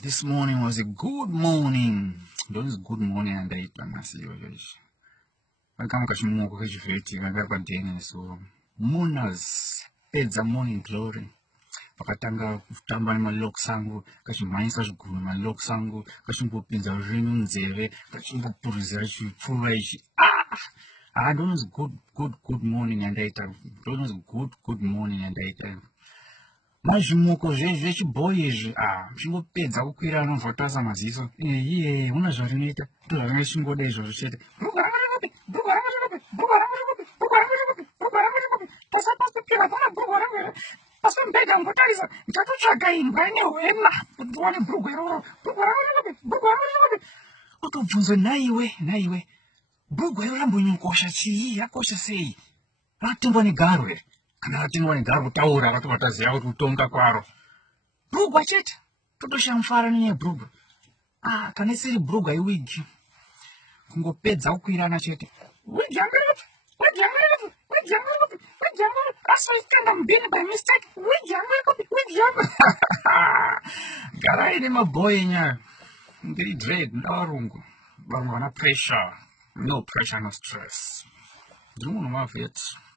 This morning was a good morning. Those good morning and I masiyo joji. Kama kashimuko kachifeti kakwa deni so mooners pedza morning glory. Pakatanga kutamba nemalok sangu kachimanyisa zviguru malok sangu kachimbopinza rurimi munzeve kachimbopurizira chipfuva ichi. That was good morning and I that was good morning and I mazvimuko zvechiboyi izvi zvingopedza kukwira anovhotasa maziso iye una zvarinoita ndozvaringe chingoda izvozvo chete pasambeda ngotarisa ndatotsvaga imbwa nehwena kuti ndiwane bhurugwa iroro utobvunzwa naiwe bhurugwa iro rambonyukosha chii yakosha sei ratengwa negaro here kana ratengwa negaro kutaura ratobva taziva kuti kutonga kwaro bhurugwa chete totoshamufara nenyaya yebhurugwa kana isiri bhurugwa iwigi kungopedza kukwirana chete wigi yangu asoitenda mbini by mistake wigi yangu garai nemabhoyi enyaya ndiri dread ndavarungu varungu vana pressure no pressure no stress ndiri munhu mavheti